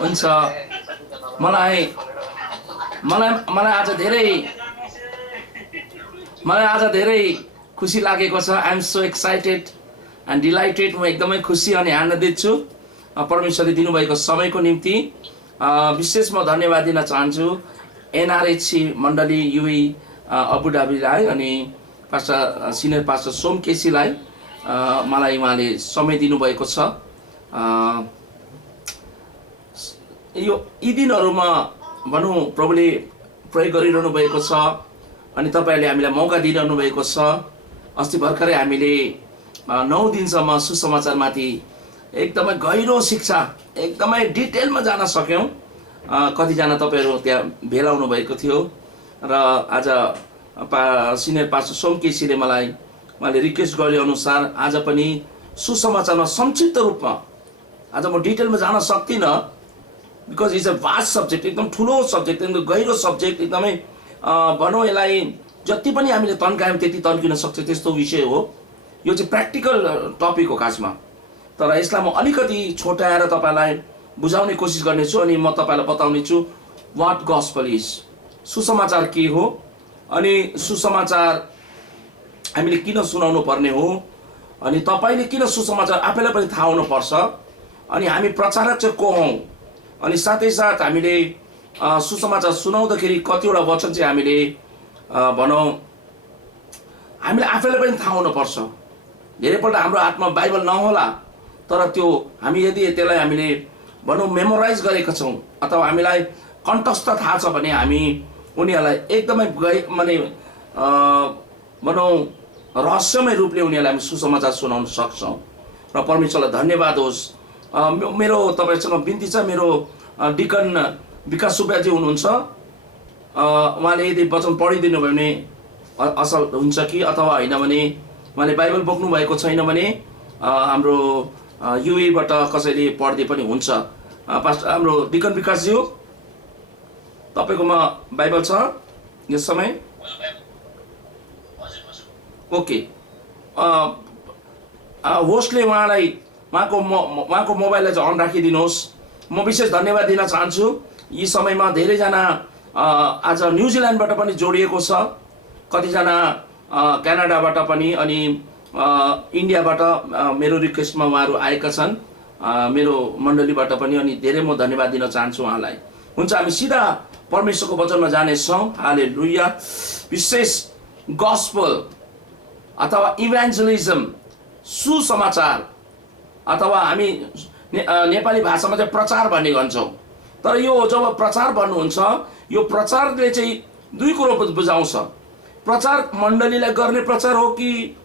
हुन्छ मलाई मलाई मलाई आज धेरै खुसी लागेको छ। I am so excited and delighted. म एकदमै खुसी अनि आनन्दित छु परमेश्वरले दिनुभएको समयको निम्ति। विशेष म धन्यवाद दिन चाहन्छु एनआरएचसी मण्डली युए अबुधाबीलाई अनि पास्टर सिनियर पास्टर सोम केसीलाई मलाई उहाँले समय दिनुभएको छ। यी दिनहरूमा भनौँ प्रभुले प्रयोग गरिरहनु भएको छ अनि तपाईँहरूले हामीलाई मौका दिइरहनु भएको छ। अस्ति भर्खरै हामीले 9 दिनसम्म सुसमाचारमाथि एकदमै गहिरो शिक्षा एकदमै डिटेलमा जान सक्यौँ। कतिजना तपाईँहरू त्यहाँ भेला हुनुभएको थियो र आज सिनियर पास्टर सोम केसीले उहाँले रिक्वेस्ट गरे अनुसार आज पनि सुसमाचारमा संक्षिप्त रूपमा आज म डिटेलमा जान सक्दिनँ because it's a vast subject, एकदम ठुलो सब्जेक्ट, एकदम गहिरो सब्जेक्ट, एकदमै भनौँ यसलाई जति पनि हामीले तन्कायौँ त्यति तन्किन सक्छ त्यस्तो विषय हो। यो चाहिँ प्र्याक्टिकल टपिक हो खासमा, तर यसलाई म अलिकति छोटाएर तपाईँलाई बुझाउने कोसिस गर्नेछु अनि म तपाईँलाई बताउने छु वाट गस्पल इज, सुसमाचार के हो अनि सुसमाचार हामीले किन सुनाउनु पर्ने हो अनि तपाईँले किन सुसमाचार आफैलाई पनि थाहा हुनुपर्छ अनि हामी प्रचारक चाहिँ को हौँ अनि साथै साथ हामीले सुसमाचार सुनाउँदाखेरि कतिवटा वचन चाहिँ हामीले भनौँ हामीलाई आफैलाई पनि थाहा हुनुपर्छ। धेरैपल्ट हाम्रो हातमा बाइबल नहोला तर त्यो हामी यदि त्यसलाई हामीले भनौँ मेमोराइज गरेका छौँ अथवा हामीलाई कण्ठस्थ थाहा छ भने हामी उनीहरूलाई एकदमै भनौँ रहस्यमय रूपले उनीहरूलाई हामी सुसमाचार सुनाउन सक्छौँ र परमेश्वरलाई धन्यवाद होस्। मेरो तपाईँसँग बिन्ती छ, मेरो डिकन विकास सुब्बाजी हुनुहुन्छ, उहाँले यदि वचन पढिदिनु भयो भने असल हुन्छ कि अथवा होइन भने उहाँले बाइबल बोक्नु भएको छैन भने हाम्रो युएबाट कसैले पढ्दै पनि हुन्छ। हाम्रो डिकन विकासज्यू तपाईँकोमा बाइबल छ यस समय? ओके, होस्टले उहाँको मोबाइललाई चाहिँ अन राखिदिनुहोस्। म विशेष धन्यवाद दिन चाहन्छु। यी समयमा धेरैजना आज न्युजिल्यान्डबाट पनि जोडिएको छ, कतिजना क्यानाडाबाट पनि अनि इन्डियाबाट मेरो रिक्वेस्टमा उहाँहरू आएका छन् मेरो मण्डलीबाट पनि अनि धेरै म धन्यवाद दिन चाहन्छु उहाँलाई। हुन्छ, हामी सिधा परमेश्वरको वचनमा जानेछौँ। हालेलुया। विशेष गस्पल अथवा इभान्जलिजम, सुसमाचार अथवा हामी नेपाली भाषामा चाहिँ प्रचार भन्ने भन्छौँ। तर यो जब प्रचार भन्नुहुन्छ यो प्रचारले चाहिँ दुई कुरो बुझाउँछ। प्रचार मण्डलीलाई गर्ने प्रचार हो कि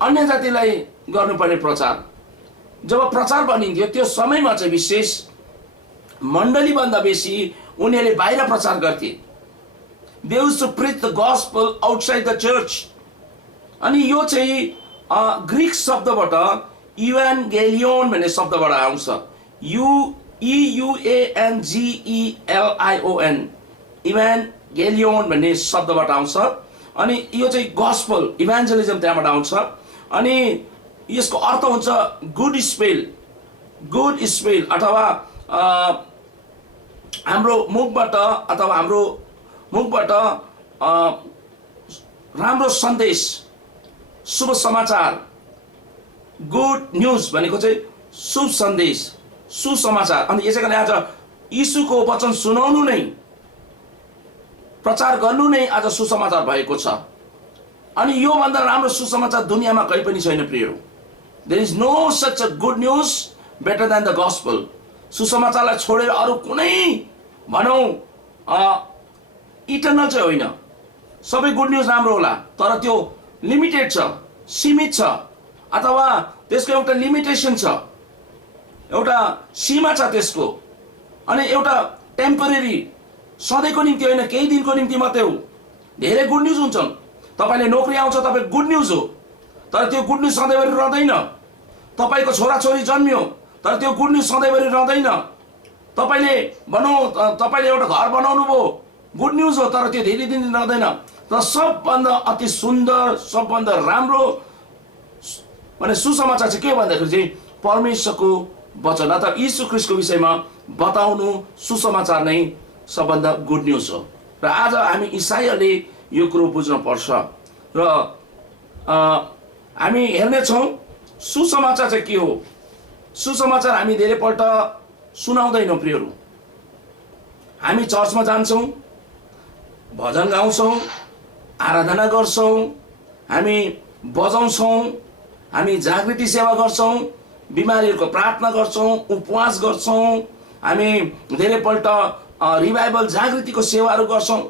अन्य जातिलाई गर्नुपर्ने प्रचार? जब प्रचार भनिन्थ्यो त्यो समयमा चाहिँ विशेष मण्डलीभन्दा बेसी उनीहरूले बाहिर प्रचार गर्थे। They used to preach the gospel outside the church. अनि यो चाहिँ ग्रीक शब्दबाट इभान्गेलियोन भन्ने शब्दबाट आउँछ। EUANGELION, इभान्गेलियोन भन्ने शब्दबाट आउँछ अनि यो चाहिँ गस्पल इभान्जलिजम त्यहाँबाट आउँछ अनि यसको अर्थ हुन्छ गुड स्पेल अथवा हाम्रो मुखबाट राम्रो सन्देश, शुभ समाचार। गुड न्युज भनेको चाहिँ शुभ सन्देश, सुसमाचार। अनि यसै कारण आज यीशुको वचन सुनाउनु नै, प्रचार गर्नु नै आज सुसमाचार भएको छ। अनि योभन्दा राम्रो सुसमाचार दुनियाँमा कहीँ पनि छैन प्रियहरू। There is no such a good news better than the gospel. सुसमाचारलाई छोडेर अरू कुनै भनौँ इटर्नल चाहिँ होइन। सबै गुड न्युज राम्रो होला तर त्यो लिमिटेड छ, सीमित छ अथवा त्यसको एउटा लिमिटेसन छ, एउटा सीमा छ त्यसको। अनि एउटा टेम्परेरी, सधैँको निम्ति होइन, केही दिनको निम्ति मात्रै हो। धेरै गुड न्युज हुन्छन्। तपाईँले नोकरी आउँछ, तपाईँ गुड न्युज हो, तर त्यो गुड न्युज सधैँभरि रहँदैन। तपाईँको छोराछोरी जन्मियो तर त्यो गुड न्युज सधैँभरि रहँदैन। तपाईँले भनौँ तपाईँले एउटा घर बनाउनु भयो, गुड न्युज हो, तर त्यो धेरै दिन रहँदैन। तर सबभन्दा अति सुन्दर, सबभन्दा राम्रो सुसमाचार चाहिँ के भन्दाखेरि चाहिँ परमेश्वरको वचन अथवा यीशु ख्रीष्टको विषयमा बताउनु सुसमाचार नै सबभन्दा गुड न्युज हो। र आज हामी इसाईहरूले यो कुरो बुझ्न पर्छ र हामी हेर्नेछौँ सुसमाचार चाहिँ के हो। सुसमाचार हामी धेरैपल्ट सुनाउँदैनौँ प्रियहरू। हामी चर्चमा जान्छौँ, भजन गाउँछौँ, आराधना गर्छौँ, हामी बजाउँछौँ, हामी जागृति सेवा गर्छौँ, बिमारीहरूको प्रार्थना गर्छौँ, उपवास गर्छौँ, हामी धेरैपल्ट रिभाइभल जागृतिको सेवाहरू गर्छौँ।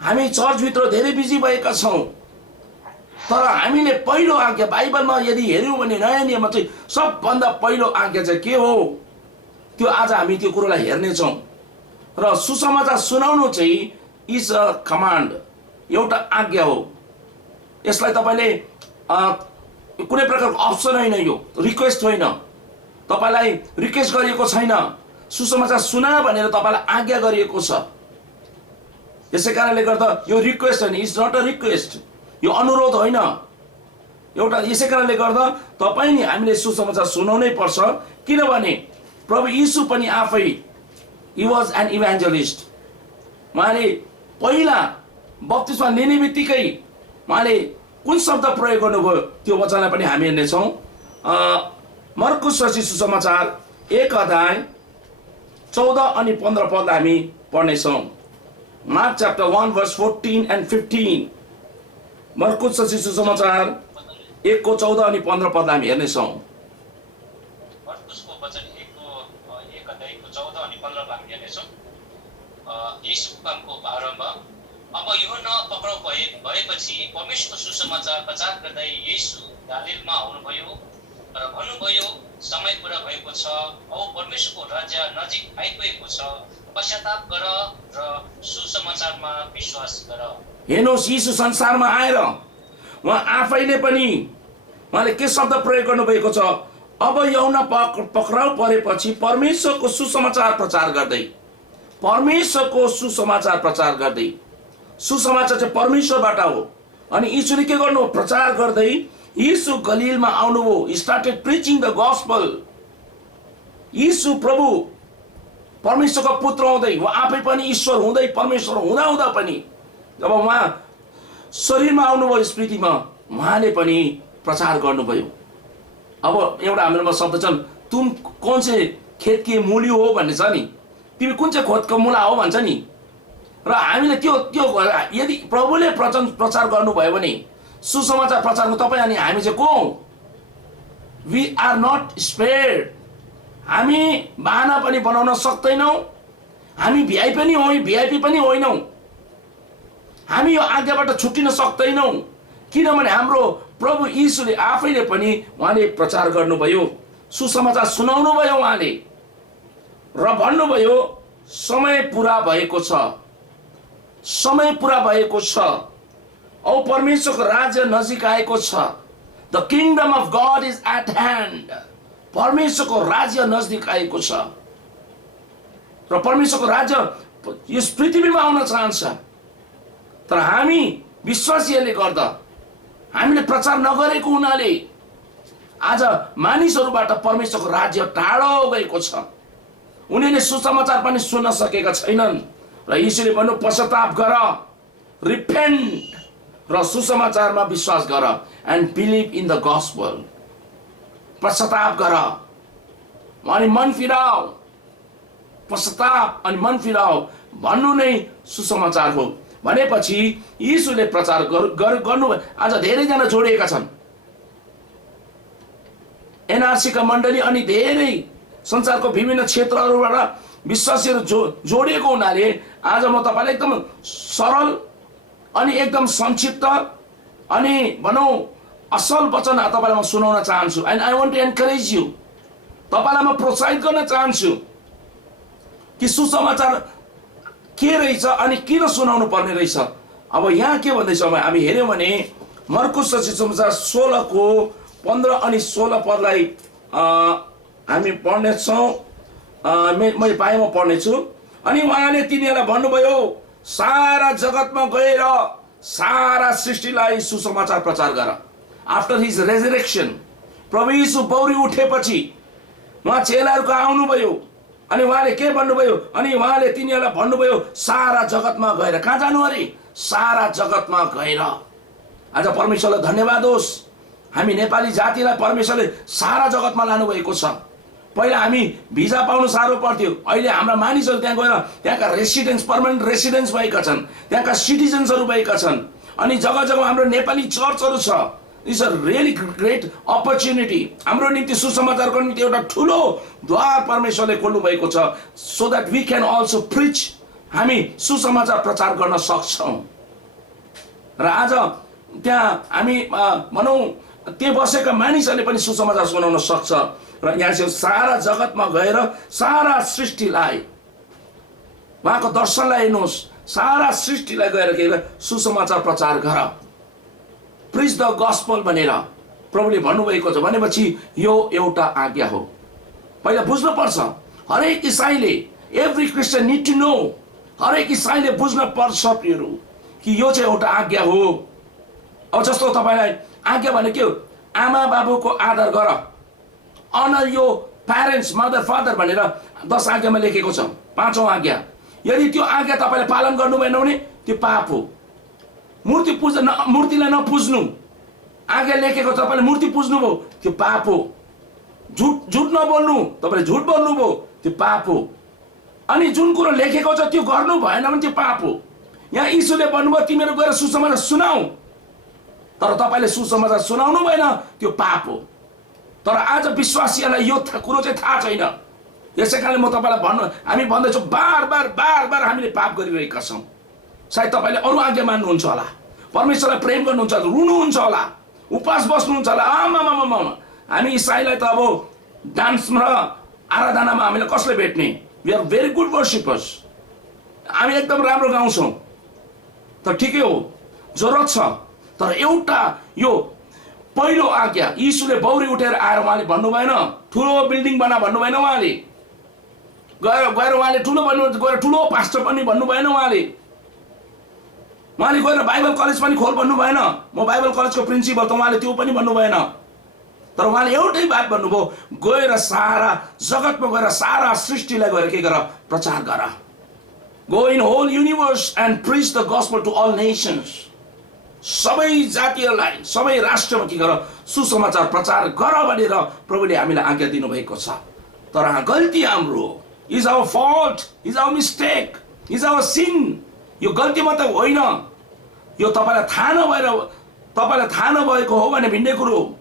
हामी चर्चभित्र धेरै बिजी भएका छौँ। तर हामीले पहिलो आज्ञा बाइबलमा यदि हेऱ्यौँ भने नयाँ नियममा चाहिँ सबभन्दा पहिलो आज्ञा चाहिँ के हो, त्यो आज हामी त्यो कुरोलाई हेर्नेछौँ। र सुसमाचार सुनाउनु चाहिँ इज अ कमान्ड, एउटा आज्ञा हो। यसलाई तपाईँले कुनै प्रकारको अप्सन होइन, यो रिक्वेस्ट होइन, तपाईँलाई रिक्वेस्ट गरिएको छैन। सुसमाचार सुना भनेर तपाईँलाई आज्ञा गरिएको छ। यसै कारणले गर्दा यो रिक्वेस्ट होइन, इट्स नट अ रिक्वेस्ट, यो अनुरोध होइन एउटा। यसै कारणले गर्दा तपाईँ नि हामीले सुसमाचार सुनाउनै पर्छ, किनभने प्रभु यीशु पनि आफै ही वाज एन इभान्जलिस्ट। उहाँले पहिला बप्तिस्मा लिने बित्तिकै उहाँले कुन शब्द प्रयोग गर्नुभयो त्यो वचनलाई पनि हामी हेर्नेछौँ। मर्कुस रचित सुसमाचार 1 अध्याय 14 अनि 15 पदलाई हामी पढ्नेछौँ। Mark chapter 1 verse 14 and 15। मर्कुस रचित सुसमाचार 1 को 14 अनि 15 पदलाई हामी हेर्नेछौँ। अब यूहन्ना पक्राउ भएपछि परमेश्वरको सुसमाचार प्रचार गर्दै येशू गालीलमा आउनुभयो र भन्नुभयो, समय पूरा भएको छ, अब परमेश्वरको राज्य नजिक आइपुगेको छ, पश्चाताप गर र सुसमाचारमा विश्वास गर। हेर्नुहोस्, यीशु संसारमा आएर उहाँ आफैले पनि उहाँले के शब्द प्रयोग गर्नुभएको छ, अब यूहन्ना पक्राउ परेपछि परमेश्वरको सुसमाचार प्रचार गर्दै, परमेश्वरको सुसमाचार प्रचार गर्दै। सुसमाचार चाहिँ परमेश्वरबाट हो। अनि यीशुले के गर्नु, प्रचार गर्दै यीशु गलीलमा आउनुभयो। Started preaching the gospel. यीशु प्रभु परमेश्वरको पुत्र हुँदै, उहाँ आफै पनि ईश्वर हुँदै परमेश्वर हुँदा हुँदा पनि जब उहाँ शरीरमा आउनुभयो यस पृथ्वीमा, उहाँले पनि प्रचार गर्नुभयो। अब एउटा हाम्रोमा शब्द छन्, तुम कौन से खेत के मूली हो भन्ने छ नि, तिमी कुन चाहिँ खोतको मुला हो भन्छ नि। र हामीले त्यो यदि प्रभुले प्रचार गर्नुभयो भने सुसमाचार प्रचारको तपाईँ अनि हामी चाहिँ को हौँ? We are not spared. हामी बहाना पनि बनाउन सक्दैनौँ, हामी भिआइपी पनि होइनौँ। हामी यो आज्ञाबाट छुट्टिन सक्दैनौँ, किनभने हाम्रो प्रभु यीशुले आफैले पनि उहाँले प्रचार गर्नुभयो, सुसमाचार सुनाउनु भयो उहाँले र भन्नुभयो, समय पुरा भएको छ, समय पुरा भएको छ, औ परमेश्वरको राज्य नजिक आएको छ। The kingdom of God is at hand. परमेश्वरको राज्य नजिक आएको छ र परमेश्वरको राज्य यस पृथ्वीमा आउन चाहन्छ। तर हामी विश्वासीहरूले गर्दा, हामीले प्रचार नगरेको हुनाले आज मानिसहरूबाट परमेश्वरको राज्य टाढो गएको छ। उनीहरूले सुसमाचार पनि सुन्न सकेका छैनन् र यीशुले भन्नु, पश्चाताप गर, रिपेन्ट र सुसमाचारमा विश्वास गर, and believe in the gospel. पश्चाताप गर अनि मन फिराऊ, पश्चाताप अनि मन फिराऊ भन्नु नै सुसमाचार हो। भनेपछि यीशुले प्रचार गर्नु। आज धेरैजना जोडिएका छन्, एनआरसीका मण्डली अनि धेरै संसारको विभिन्न क्षेत्रहरूबाट विश्वासीहरू जोडिएको हुनाले आज म तपाईँलाई एकदम सरल अनि एकदम संक्षिप्त अनि भनौँ असल वचन तपाईँलाई म सुनाउन चाहन्छु। And I want to encourage you. तपाईँलाई म प्रोत्साहित गर्न चाहन्छु कि सुसमाचार के रहेछ अनि किन सुनाउनु पर्ने रहेछ। अब यहाँ के भन्दैछ हामी हेऱ्यौँ भने मर्कुस रचित सुसमाचार 16 को 15 अनि 16 पदलाई हामी पढ्नेछौँ। मैले पाएँ म पढ्नेछु। अनि उहाँले तिनीहरूलाई भन्नुभयो, सारा जगतमा गएर सारा सृष्टिलाई सुसमाचार प्रचार गर। आफ्टर हिज रेजरेक्सन प्रभु यीशु बौरी उठेपछि उहाँ चेलाहरूको आउनुभयो अनि उहाँले के भन्नुभयो, अनि उहाँले तिनीहरूलाई भन्नुभयो सारा जगतमा गएर, कहाँ जानु अरे? सारा जगतमा गएर। आज परमेश्वरलाई धन्यवाद होस्, हामी नेपाली जातिलाई परमेश्वरले सारा जगतमा लानुभएको छ। पहिला हामी भिजा पाउनु साह्रो पर्थ्यो, अहिले हाम्रा मानिसहरू त्यहाँ गएर त्यहाँका रेसिडेन्स, पर्मानेन्ट रेसिडेन्स भएका छन्, त्यहाँका सिटिजन्सहरू भएका छन्। अनि जग्गा जग्गा हाम्रो नेपाली चर्चहरू छ। It's a really great opportunity. हाम्रो निम्ति सुसमाचारको निम्ति एउटा ठुलो द्वार परमेश्वरले खोल्नु भएको छ, so that we can also preach. हामी सुसमाचार प्रचार गर्न सक्छौँ। र आज त्यहाँ हामी भनौँ त्यहाँ बसेका मानिसहरूले पनि सुसमाचार सुनाउन सक्छ। र यहाँ चाहिँ सारा जगतमा गएर सारा सृष्टिलाई, उहाँको दर्शनलाई हेर्नुहोस्, सारा सृष्टिलाई गएर के सुसमाचार प्रचार गर, प्रिच द गस्पल भनेर प्रभुले भन्नुभएको छ। भनेपछि यो एउटा आज्ञा हो। पहिला बुझ्नुपर्छ, हरेक इसाईले, every Christian need to know, हरेक इसाईले बुझ्न पर्छ प्रियहरू कि यो चाहिँ एउटा आज्ञा हो। अब जस्तो तपाईँलाई आज्ञा भने के हो? आमा बाबुको आदर गर, अनर यो प्यारेन्ट्स, मदर फादर भनेर 10 आज्ञामा लेखेको छ, 5औं आज्ञा। यदि त्यो आज्ञा तपाईँले पालन गर्नु भएन भने त्यो पाप हो। मूर्तिलाई नपुज्नु आज्ञा लेखेको, तपाईँले मूर्ति पुज्नु भयो, त्यो पाप हो। झुट नबोल्नु, तपाईँले झुट बोल्नु भयो, त्यो पाप हो। अनि जुन कुरो लेखेको छ त्यो गर्नु भएन भने त्यो पाप हो। यहाँ यीशुले भन्नुभयो तिमीहरू गएर सुसमाचार सुनाऊ, तर तपाईँले सुसमाचार सुनाउनु भएन, त्यो पाप हो। तर आज विश्वासीहरूलाई यो कुरो चाहिँ थाहा छैन। यसै कारणले म तपाईँलाई हामी भन्दैछौँ, बार बार हामीले पाप गरिरहेका छौँ। सायद तपाईँले अरू आज्ञा मान्नुहुन्छ होला, परमेश्वरलाई प्रेम गर्नुहुन्छ, रुनुहुन्छ होला, उपवास बस्नुहुन्छ होला। आमामामा, हामी इसाईलाई त अब डान्समा र आराधनामा हामीले कसले भेट्ने? We are very good worshippers, हामी एकदम राम्रो गाउँछौँ, त ठिकै हो, जरुरत छ। तर एउटा यो पहिलो आज्ञा यीशुले बौरी उठेर आएर उहाँले भन्नु भएन ठुलो बिल्डिङ बना भन्नु भएन, उहाँले गएर उहाँले ठुलो पास्टर पनि भन्नु भएन, उहाँले गएर बाइबल कलेज पनि खोल भन्नु भएन, म बाइबल कलेजको प्रिन्सिपल, त उहाँले त्यो पनि भन्नु भएन। तर उहाँले एउटै बात भन्नुभयो, गएर सारा जगतमा गएर सारा सृष्टिलाई गएर के गर? प्रचार गर। Go in whole universe and preach the gospel to all nations. सबै जातिहरूलाई, सबै राष्ट्रमा के गर? सुसमाचार प्रचार गर भनेर प्रभुले हामीलाई आज्ञा दिनुभएको छ। तर गल्ती हाम्रो, is our fault, is our mistake, is our sin. यो गल्ती मात्र होइन, यो तपाईँलाई थाहा नभएको हो भने भिन्दै कुरो।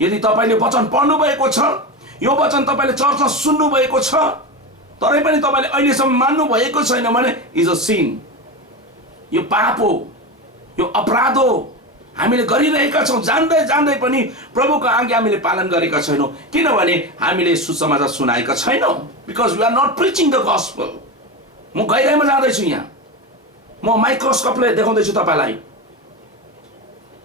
यदि तपाईँले वचन पढ्नु भएको छ, यो वचन तपाईँले चर्चमा सुन्नु भएको छ, तरै पनि तपाईँले अहिलेसम्म मान्नु भएको छैन भने इज अ सिन। यो पाप हो, यो अपराध हो। हामीले गरिरहेका छौँ, जान्दै पनि प्रभुको आज्ञा हामीले पालन गरेका छैनौँ, किनभने हामीले सुसमाचार सुनाएका छैनौँ। Because we are not preaching the gospel. म गहिराइमा जाँदैछु, यहाँ म माइक्रोस्कोपले देखाउँदैछु तपाईँलाई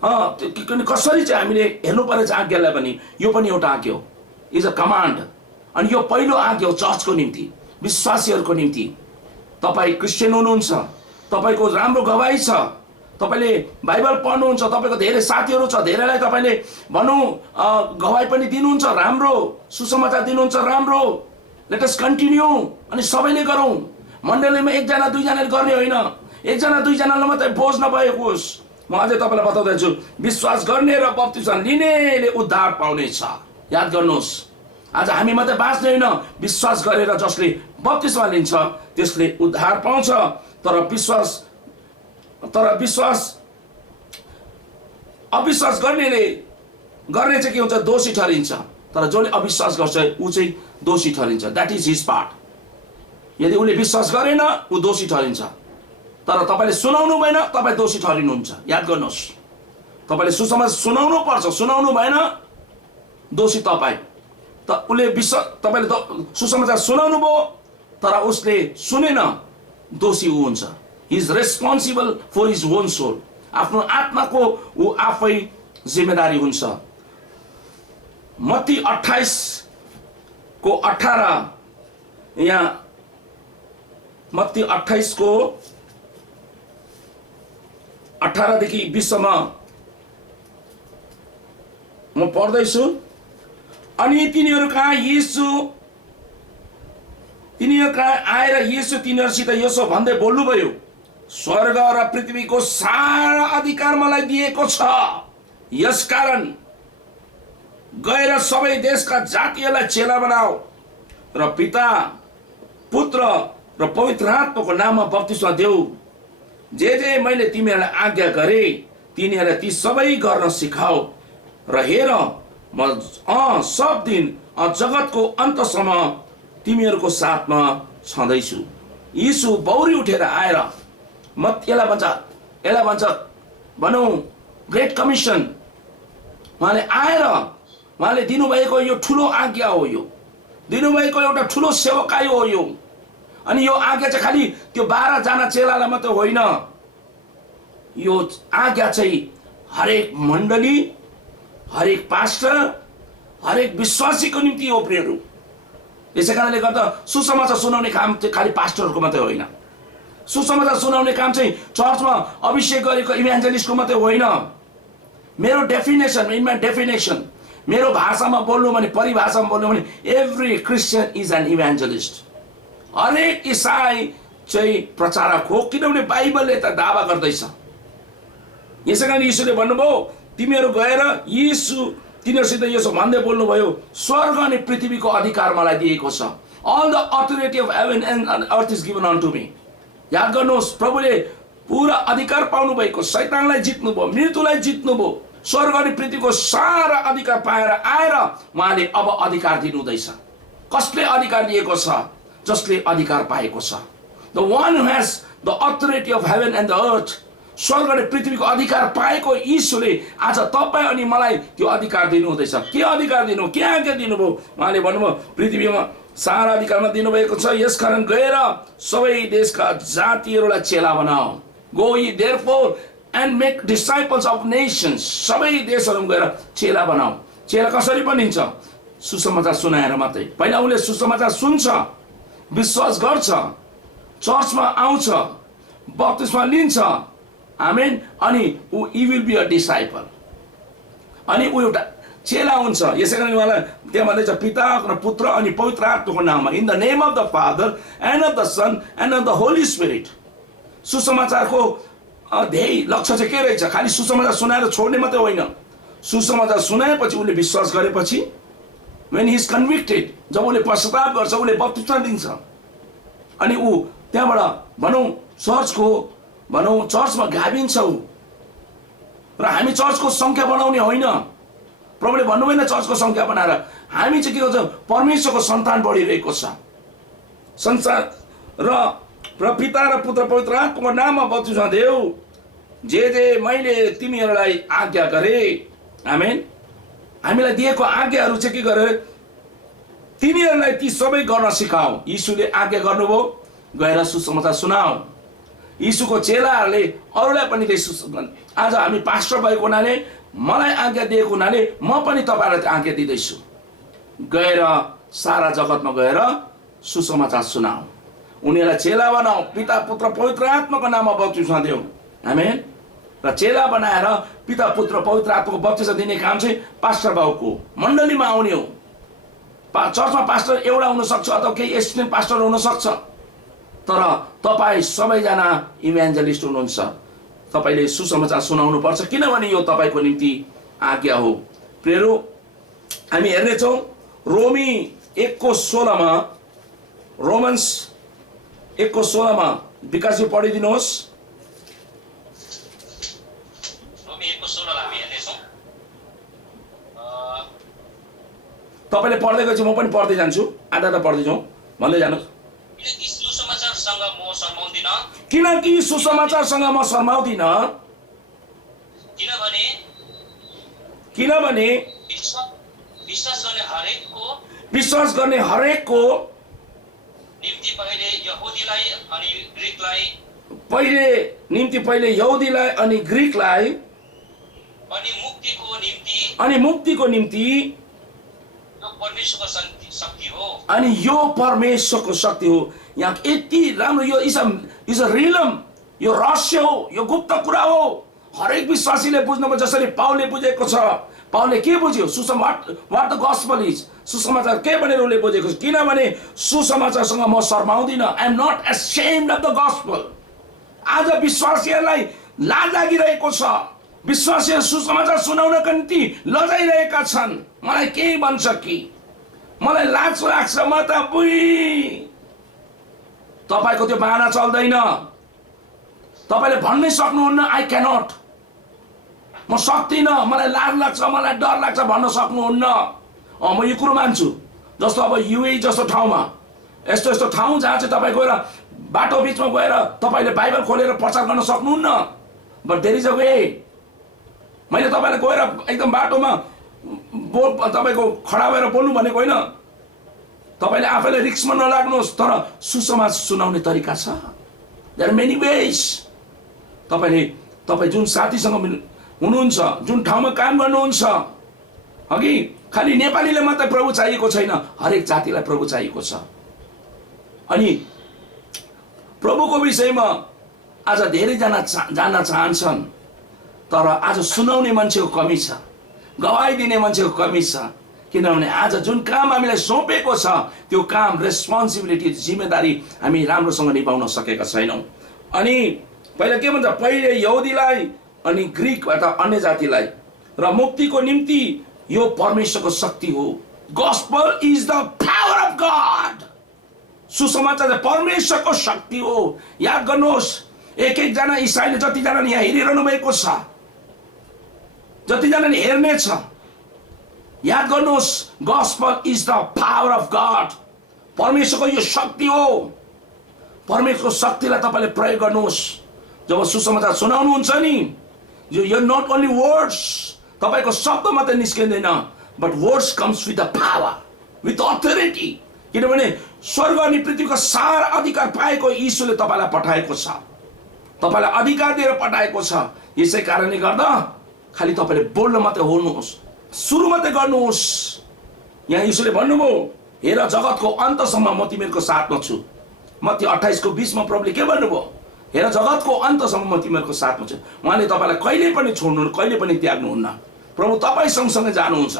कसरी चाहिँ हामीले हेर्नु पर्ने छ आज्ञालाई पनि। यो पनि एउटा आज्ञा हो, इज अ कमान्ड। अनि यो पहिलो आज्ञा हो चर्चको निम्ति, विश्वासीहरूको निम्ति। तपाईँ क्रिस्चियन हुनुहुन्छ, तपाईँको राम्रो गवाही छ, तपाईँले बाइबल पढ्नुहुन्छ, तपाईँको धेरै साथीहरू छ, धेरैलाई तपाईँले भनौँ गवाही पनि दिनुहुन्छ, राम्रो सुसमाचार दिनुहुन्छ, राम्रो। Let us continue. अनि सबैले गरौँ, मण्डलीमा 1जना 2जनाले गर्ने होइन, 1जना 2जनालाई मात्रै बोझ नभएको होस्। म अझै तपाईँलाई बताउँदैछु, विश्वास गर्ने र बप्तिस्मा लिनेले उद्धार पाउनेछ। याद गर्नुहोस्, आज हामी मात्रै बाँच्ने होइन, विश्वास गरेर जसले बप्तिस्मा लिन्छ त्यसले उद्धार पाउँछ। तर अविश्वास गर्ने चाहिँ के हुन्छ? दोषी ठहरिन्छ। तर जसले अविश्वास गर्छ ऊ चाहिँ दोषी ठहरिन्छ। That is his part. यदि उसले विश्वास गरेन ऊ दोषी ठहरिन्छ। तर तपाईँले सुनाउनु भएन, तपाईँ दोषी ठहरिनुहुन्छ। याद गर्नुहोस्, तपाईँले सुसमाचार सुनाउनु पर्छ, सुनाउनु भएन दोषी तपाईँ। तपाईँले सुसमाचार सुनाउनु भयो तर उसले सुनेन, दोषी ऊ हुन्छ। He is responsible for his own soul. आफ्नो आत्माको ऊ आफै जिम्मेदारी हुन्छ। मत्ती 28 को 18, यहाँ मत्ती 28 को 18 देखि 20 सम्म म पढ्दैछु। अनि तिनीहरू कहाँ आएर येशू तिनीहरूसित यसो भन्दै बोल्नुभयो, स्वर्ग र पृथ्वीको सारा अधिकार मलाई दिएको छ, यसकारण गएर सबै देशका जातिहरूलाई चेला बनाओ र पिता पुत्र र पवित्र आत्माको नाममा बप्तिस्मा देऊ। जे मैले तिमीहरूलाई आज्ञा गरे तिनीहरूलाई ती सबै गर्न सिकाऊ र हेर म सब दिन जगतको अन्तसम्म तिमीहरूको साथमा छँदैछु। यीशु बौरी उठेर आएर यसलाई भन्छ भनौँ ग्रेट कमिसन। उहाँले आएर उहाँले दिनुभएको यो ठुलो आज्ञा हो, यो दिनुभएको एउटा ठुलो सेवकाई हो यो। अनि यो आज्ञा चाहिँ खालि त्यो 12 जना चेलालाई मात्रै होइन, यो आज्ञा चाहिँ हरेक मण्डली, हरेक पास्टर, हरेक विश्वासीको निम्ति हो प्रियहरू। यसै कारणले गर्दा सुसमाचार सुनाउने काम चाहिँ खालि पास्टरहरूको मात्रै होइन। सुसमाचार सुनाउने काम चाहिँ चर्चमा अभिषेक गरेको इभान्जेलिस्टको मात्रै होइन। मेरो डेफिनेसन, इन माई डेफिनेसन, मेरो भाषामा बोल्नु भने, परिभाषामा बोल्नु भने, every Christian is an evangelist. हरेक इसाई चाहिँ प्रचारक हो, किनभने बाइबलले त दावा गर्दैछ। यसै कारण यीशुले भन्नुभयो, तिमीहरू गएर तिनीहरूसित यसो भन्दै बोल्नुभयो, स्वर्ग अनि पृथ्वीको अधिकार मलाई दिएको छ। All the authority of heaven and earth is given unto me. याद गर्नुहोस्, प्रभुले पुरा अधिकार पाउनु भएको, शैतानलाई जित्नुभयो, मृत्युलाई जित्नुभयो, स्वर्ग अनि पृथ्वीको सारा अधिकार पाएर आएर उहाँले अब अधिकार दिनुहुँदैछ। कसले अधिकार दिएको छ? जसले अधिकार पाएको छ। The one who has the authority of heaven and the earth, स्वर्ग अनि पृथ्वीको अधिकार पाएको यीशुले आज तपाईँ अनि मलाई त्यो अधिकार दिनुहुँदैछ। के अधिकार दिनु, के आज्ञा दिनुभयो? उहाँले भन्नुभयो, पृथ्वीमा सारा अधिकारमा दिनुभएको छ, यसकारण गएर सबै देशका जातिहरूलाई चेला बनाओ। Go ye therefore and make disciples of nations। सबै देशहरूमा गएर चेला बनाओ। चेला कसरी बनिन्छ? सुसमाचार सुनाएर मात्रै। पहिला उसले सुसमाचार सुन्छ, विश्वास गर्छ, चर्चमा आउँछ, बप्तिस्मा लिन्छ, आमेन, अनि he will be a disciple, अनि ऊ एउटा चेला हुन्छ। यसै कारण उहाँलाई त्यहाँ भन्दैछ, पिता र पुत्र अनि पवित्र आत्माको नाममा, in the name of the Father and of the Son and of the Holy Spirit. सुसमाचारको ध्येय लक्ष्य चाहिँ के रहेछ? खालि सुसमाचार सुनाएर छोड्ने मात्रै होइन। सुसमाचार सुनाएपछि उसले विश्वास गरेपछि, when he is convicted, जब उसले पश्चाताप गर्छ, उसले बप्तिस्मा दिन्छ, अनि ऊ त्यहाँबाट भनौँ चर्चमा गाभिन्छ ऊ। र हामी चर्चको सङ्ख्या बढाउने होइन, प्रभुले भन्नुभएन चर्चको सङ्ख्या बनाएर। हामी चाहिँ के गर्छ? परमेश्वरको सन्तान बढिरहेको छ। संसार र पिता र पुत्र पवित्र आत्माको नाममा बप्तिस्मा देऊ। जे मैले तिमीहरूलाई आज्ञा गरे, आमेन, हामीलाई दिएको आज्ञाहरू चाहिँ के गरे? तिनीहरूलाई ती सबै गर्न सिकाऊ। यीशुले आज्ञा गर्नुभयो, गएर सुसमाचार सुनाऊ। यीशुको चेलाहरूले अरूलाई पनि आज हामी पास्टर भएको हुनाले, मलाई आज्ञा दिएको हुनाले म पनि तपाईँहरूलाई आज्ञा दिँदैछु, गएर सारा जगतमा गएर सुसमाचार सुनाऊ, उनीहरूलाई चेला बनाऊ, पिता पुत्र पवित्र आत्माको नाममा बप्तिस्मा देऊ। आमेन। र चेला बनाएर पिता पुत्र पवित्र आत्माको बप्तिस्मा दिने काम चाहिँ पास्टर बाबुको मण्डलीमा आउने हो। चर्चमा पास्टर एउटा हुनसक्छ अथवा केही एसिस्टेन्ट पास्टर हुनसक्छ, तर तपाईँ सबैजना इभान्जेलिस्ट हुनुहुन्छ। तपाईँले सुसमाचार सुनाउनु पर्छ, किनभने यो तपाईँको निम्ति आज्ञा हो। प्रियहरू, हामी हेर्नेछौँ रोमी 1:16मा, रोमन्स 1:16मा विकासजी पढिदिनुहोस्। रोमी 1:16 हामी हेर्नेछौँ। तपाईँले पढ्दै गएपछि म पनि पढ्दै जान्छु, आधा पढ्दै जाउँ, भन्दै जानुहोस्। किनकि सुसमाचारसँग म शर्माउँदिन, किनभने विश्वास गर्ने हरेकको निम्ति पहिले यहुदीलाई अनि ग्रीकलाई अनि मुक्तिको निम्ति अनि यो परमेश्वरको शक्ति हो। यहाँ यति राम्रो, यो इज अ रिलम, यो रहस्य हो, यो गुप्त कुरा हो। हरेक विश्वासीले बुझ्नुपर्छ। जसरी पाउलले बुझेको छ, पाउलले के बुझ्यो? वाट द गस्पल इज, सुसमाचार के भनेर उसले बुझेको छ। किनभने सुसमाचारसँग म शर्माउँदिन। I am not ashamed of the gospel। आज विश्वासीहरूलाई लाज लागिरहेको छ, विश्वासीहरू सुसमाचार सुनाउनका निम्ति लजाइरहेका छन्। मलाई केही भन्छ कि मलाई लाज लाग्छ, म त बुई। तपाईको त्यो बहाना चल्दैन। तपाईले भन्नै सक्नुहुन्न आई क्यानट, म सक्दिनँ, मलाई लाज लाग्छ, मलाई डर लाग्छ भन्न सक्नुहुन्न। म यो कुरो मान्छु। जस्तो अब युए जस्तो ठाउँमा यस्तो यस्तो ठाउँ जहाँ चाहिँ तपाईँ गएर बाटो बिचमा गएर तपाईँले बाइबल खोलेर प्रचार गर्न सक्नुहुन्न। But there is a way. मैले तपाईँलाई गएर एकदम बाटोमा तपाईँको खडा भएर बोल्नु भनेको होइन। तपाईँले आफैले रिक्समा नलाग्नुहोस्, तर सुसमाचार सुनाउने तरिका छ। There are many ways. तपाईँ जुन साथीसँग हुनुहुन्छ, जुन ठाउँमा काम गर्नुहुन्छ, अघि खालि नेपालीले मात्रै प्रभु चाहिएको छैन, हरेक जातिलाई प्रभु चाहिएको छ। अनि प्रभुको विषयमा आज धेरैजना जान्न चाहन्छन्, तर आज सुनाउने मान्छेको कमी छ, गवाई दिने मान्छेको कमी छ। किनभने आज जुन काम हामीलाई सुम्पेको छ त्यो काम, रेस्पोन्सिबिलिटी, जिम्मेदारी हामी राम्रोसँग निभाउन सकेका छैनौँ। अनि पहिला के भन्छ? पहिले यहुदीलाई अनि ग्रीकबाट अन्य जातिलाई, र मुक्तिको निम्ति यो परमेश्वरको शक्ति हो। Gospel is the power of God. सुसमाचार परमेश्वरको शक्ति हो। याद गर्नुहोस्, एक जना इसाईले जतिजनाले यहाँ हेरिरहनु भएको छ, जतिजनाले हेर्ने छ, याद गर्नुहोस्, gospel is the power of God. परमेश्वरको यो शक्ति हो। परमेश्वरको शक्तिलाई तपाईले प्रयोग गर्नुहोस्। जब सुसमाचार सुनाउनुहुन्छ नि, यो नट ओन्ली वर्ड्स, तपाईको शब्द मात्रै निस्किँदैन, but words comes with the power, with authority. किनभने स्वर्ग अनि पृथ्वीको सारा अधिकार पाएको यीशुले तपाईलाई पठाएको छ, तपाईलाई अधिकार दिएर पठाएको छ। यसै कारणले गर्दा खालि तपाईले बोल्न मात्रै होल्नुहोस्, सुरु मात्रै गर्नुहोस्। यहाँ यीशुले भन्नुभयो, हेर जगतको अन्तसम्म म तिमीहरूको साथमा छु। मत्ती 28:20 मा प्रभुले के भन्नुभयो? हेर जगतको अन्तसम्म म तिमीहरूको साथमा छु। उहाँले तपाईलाई कहिले पनि छोड्नुहुन्न, कहिले पनि त्याग्नुहुन्न। प्रभु तपाईँ सँगसँगै जानुहुन्छ।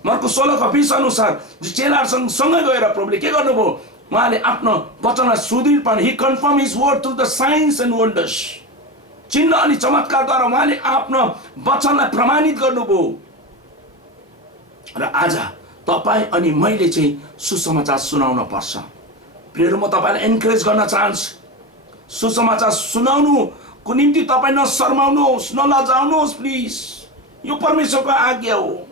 मर्कुस 16:20 अनुसार चेलाहरूसँग गएर प्रभुले के गर्नुभयो? उहाँले आफ्नो वचनलाई सुदृढ पार्नु, he confirm his word through the signs and wonders. चिन्ह अनि चमत्कारद्वारा उहाँले आफ्नो वचनलाई प्रमाणित गर्नुभयो। र आज तपाईँ अनि मैले चाहिँ सुसमाचार सुनाउन पर्छ। प्रियहरू, म तपाईँलाई एन्करेज गर्न चाहन्छु, सुसमाचार सुनाउनुको निम्ति तपाईँ नशर्माउनुहोस्, नलजाउनुहोस् प्लिज। यो परमेश्वरको आज्ञा हो।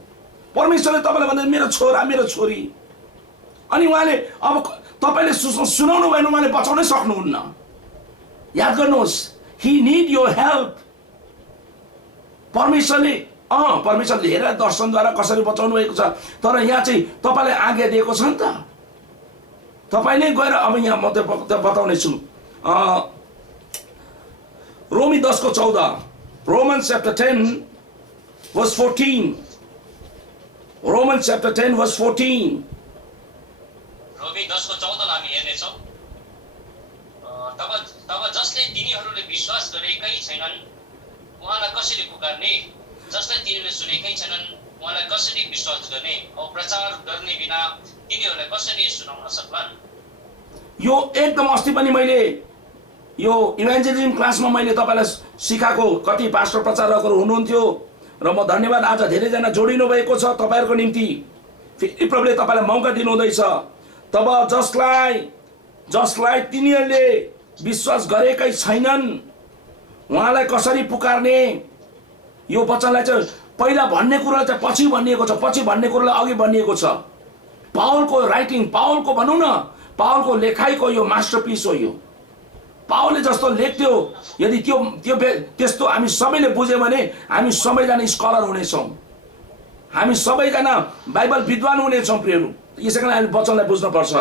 परमेश्वरले तपाईँलाई भन्दै मेरो छोरा, मेरो छोरी। अनि उहाँले अब तपाईँले सुनाउनु भएन, उहाँले बचाउनै सक्नुहुन्न। याद गर्नुहोस्, ही निड योर हेल्प। परमेश्वरले हेरेर दर्शनद्वारा कसरी बचाउनु भएको छ, तर यहाँ चाहिँ तपाईँलाई आज्ञा दिएको छ नि त। तपाईँ नै गएर, अब यहाँ म बताउने छु, रोमी 10:14, Romans chapter 10 verse 14, Romans chapter 10 verse 14। रोमी 10:14 हामी हेर्नेछौँ। तब जसले तिनीहरूले विश्वास गरेकै छैनन् उहाँलाई कसरी पुकार्ने? जसले तिनीहरूले सुनेकै छैनन् उहाँलाई कसरी विश्वास गर्ने? औ प्रचार गर्ने बिना तिनीहरूलाई कसरी सुनाउन सक्लान्? यो एकदम अस्ति पनि मैले यो इभान्जेलिजम क्लासमा मैले तपाईलाई सिकाएको, कति पास्टर प्रचारकहरू हुनुहुन्थ्यो र म धन्यवाद, आज धेरैजना जोडिनु भएको छ तपाईहरुको निम्ति। फेरि प्रभुले तपाईलाई मौका दिनुहुँदैछ। तब जसलाई तिनीहरूले विश्वास गरेकै छैनन् उहाँलाई कसरी पुकार्ने? यो वचनलाई चाहिँ पहिला भन्ने कुरालाई चाहिँ पछि भनिएको छ, पछि भन्ने कुरालाई अघि भनिएको छ। पावलको राइटिङ, पावलको भनौँ न, पावलको लेखाइको यो मास्टरपिस हो। यो पावलले जस्तो लेख्थ्यो, यदि त्यस्तो हामी सबैले बुझ्यौँ भने हामी सबैजना स्कलर हुनेछौँ, हामी सबैजना बाइबल विद्वान हुनेछौँ। प्रियहरू, यसै कारण हामी वचनलाई बुझ्नुपर्छ।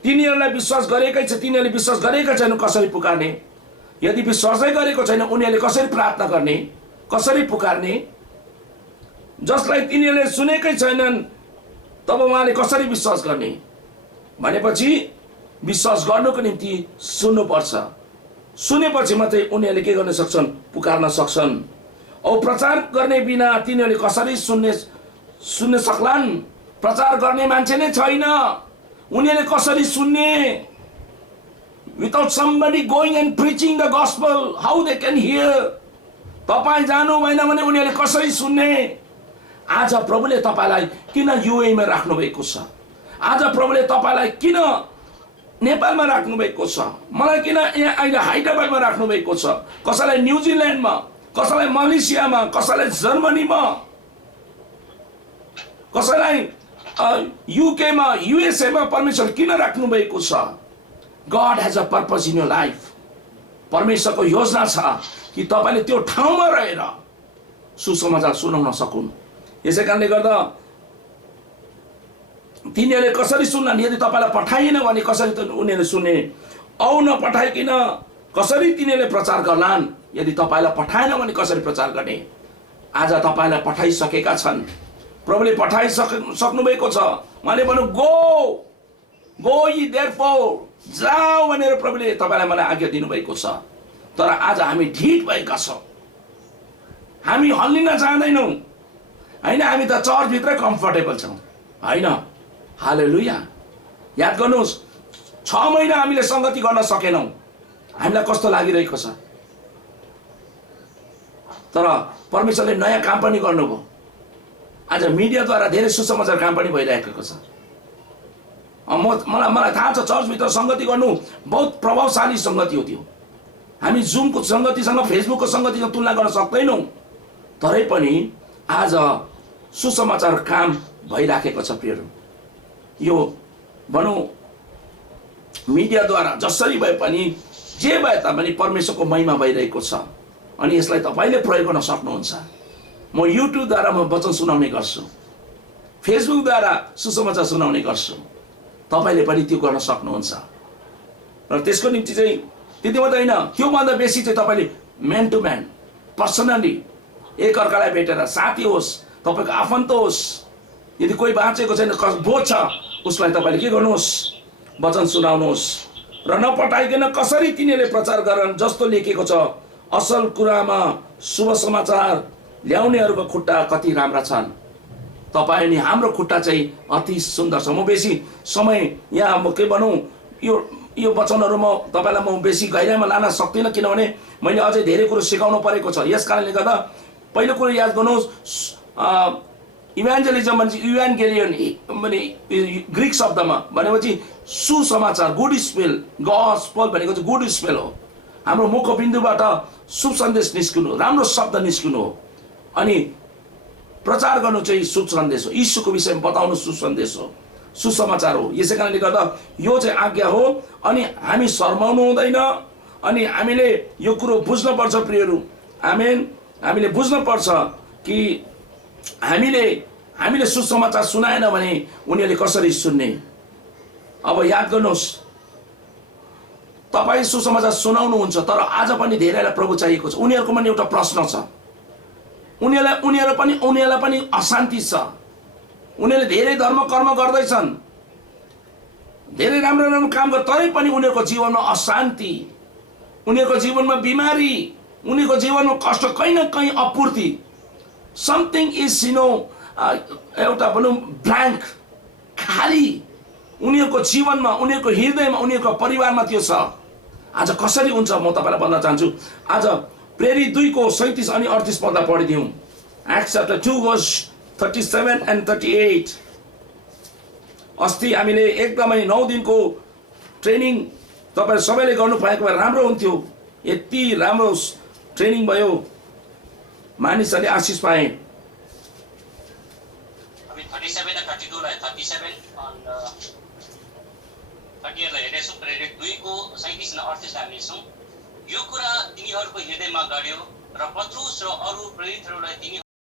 तिनीहरूलाई विश्वास गरेकै छ, तिनीहरूले विश्वास गरेकै छैन, कसरी पुकार्ने? यदि विश्वासै गरेको छैन उनीहरूले कसरी प्रार्थना गर्ने, कसरी पुकार्ने? जसलाई तिनीहरूले सुनेकै छैनन् तब उहाँले कसरी विश्वास गर्ने? भनेपछि विश्वास गर्नुको निम्ति सुन्नुपर्छ। सुनेपछि मात्रै उनीहरूले के गर्न सक्छन्? पुकार्न सक्छन्। औ प्रचार गर्ने बिना तिनीहरूले कसरी सुन्न सक्लान्? प्रचार गर्ने मान्छे नै छैन, उनीहरूले कसरी सुन्ने? Without somebody going and preaching the gospel, how they can hear? तपाईं जानु भएन भने उनीहरूले कसरी सुन्ने? आज प्रभुले तपाईलाई किन युएमा राख्नु भएको छ? आज प्रभुले तपाईलाई किन नेपालमा राख्नु भएको छ? मलाई किन यहाँ अहिले हैदराबादमा राख्नु भएको छ? कसैलाई न्युजिल्यान्डमा, कसैलाई मलेसियामा, कसैलाई जर्मनीमा, कसैलाई युकेमा, युएसएमा परमेश्वर किन राख्नु भएको छ? God has a purpose in your life. परमेश्वरको योजना छ कि तपाईले त्यो ठाउँमा रहेर सुसमाचार सुनाउन सकुन्। यसै कारणले गर्दा तिनीहरूले कसरी सुन्लान्? यदि तपाईलाई पठाइएन भने कसरी उनीहरूले सुन्ने? औ नपठाइकिन कसरी तिनीहरूले प्रचार गर्लान्? यदि तपाईलाई पठाएन भने कसरी प्रचार गर्ने? आज तपाईलाई पठाइसकेका छन्, प्रभुले पठाइसक्नु भएको छ। उहाँले भन्नु गो यी देयरफोर, जाऊ भनेर प्रभुले तपाईलाई मलाई आज्ञा दिनुभएको छ। तर आज हामी ढिट भएका छौँ, हामी हल्लिन चाहदैनौँ हैन। हामी त चर्चभित्रै कम्फर्टेबल छौँ हैन। हालेलुया। याद गर्नुहोस्, 6 महिना हामीले संगति गर्न सकेनौँ, हामीलाई कस्तो लागिरहेको छ। तर परमेश्वरले नयाँ काम पनि गर्नुभयो। आज मिडियाद्वारा धेरै सुसमाचार काम पनि भइरहेको छ। मलाई थाहा छ, चर्चभित्र संगति गर्नु बहुत प्रभावशाली संगति हो त्यो। हामी जुमको संगतिसँग, फेसबुकको संगतिसँग तुलना गर्न सक्दैनौँ। तरै पनि आज सुसमाचार काम भइराखेको छ प्रियहरू। यो भनौँ मिडियाद्वारा जसरी भए पनि, जे भए तापनि परमेश्वरको महिमा भइरहेको छ। अनि यसलाई तपाईले प्रयोग गर्न सक्नुहुन्छ। म युट्युबद्वारा म वचन सुनाउने गर्छु, फेसबुकद्वारा सुसमाचार सुनाउने गर्छु। तपाईले पनि त्यो गर्न सक्नुहुन्छ। र त्यसको निम्ति चाहिँ त्यति मात्रै होइन, त्योभन्दा बेसी चाहिँ तपाईले म्यान टु म्यान, पर्सनली एक अर्कालाई भेटेर, साथी होस्, तपाईको आफन्त होस्, यदि कोही बाँचेको छैन, बोझ छ, उसलाई तपाईले के गर्नुहोस्? वचन सुनाउनुहोस्। र नपठाइकन कसरी तिनीहरूले प्रचार गरन्? जस्तो लेखेको छ, असल कुरामा शुभ समाचार ल्याउनेहरूको खुट्टा कति राम्रा छन्। तपाईँ अनि हाम्रो खुट्टा चाहिँ अति सुन्दर छ। म बेसी समय यहाँ म के भनौँ, यो वचनहरू म तपाईलाई म बेसी गहिराइमा लान सक्दिनँ, किनभने मैले अझै धेरै कुरो सिकाउनु परेको छ। यस कारणले गर्दा पहिलो कुरो याद गर्नुहोस्, इभान्जेलिजम भने इभान्गेलियन भने ग्रीक शब्दमा भनेपछि सुसमाचार, गुड स्पेल, गस्पल भनेको चाहिँ गुड स्पेल हो। हाम्रो मुखबिन्दुबाट शुभ सन्देश निस्किनु, राम्रो शब्द निस्किनु हो। अनि प्रचार गर्नु चाहिँ शुभ सन्देश हो, यीशुको विषयमा बताउनु शुभ सन्देश हो, सुसमाचार हो। यसै कारणले गर्दा यो चाहिँ आज्ञा हो। अनि हामी शर्माउनु हुँदैन। अनि हामीले यो कुरो बुझ्नुपर्छ प्रियहरू, आमेन। हामीले बुझ्नुपर्छ कि हामीले सुसमाचार सुनाएन भने उनीहरूले कसरी सुन्ने? अब याद गर्नुहोस्, तपाईँ सुसमाचार सुनाउनुहुन्छ, तर आज पनि धेरैलाई प्रभु चाहिएको छ। उनीहरूको पनि एउटा प्रश्न छ, उनीहरूलाई पनि अशान्ति छ। उनीहरूले धेरै धर्म कर्म गर्दैछन्, धेरै राम्रो राम्रो काम गर्छ, तरै पनि उनीहरूको जीवनमा अशान्ति, उनीहरूको जीवनमा बिमारी, उनीहरूको जीवनमा कष्ट, कहीँ न कहीँ अपूर्ति, समथिङ इज एउटा भनौँ ब्ल्याङ्क, खाली उनीहरूको जीवनमा, उनीहरूको हृदयमा, उनीहरूको परिवारमा त्यो छ। आज कसरी हुन्छ म तपाईँलाई भन्न चाहन्छु। आज प्रेरित 2:37 अनि 38 पद पढिदिउँ। Acts chapter 2 verse 37 and 38। अस्ति हामीले एकदमै 9 दिनको ट्रेनिङ तपाईहरु सबैले गर्नु पाएको भए राम्रो हुन्थ्यो। यति राम्रो ट्रेनिङ भयो, मानिसहरूले आशिष पाए। हामी 37 र 32 लाई 37 and 38 लाई हेर्नेछौँ। प्रेरित 2:37 र 38 लाई हेर्नेछौँ। यो कुरा तिनीहरूको हृदयमा गड्यो र पत्रुस र अरू प्रेरितहरूलाई तिनी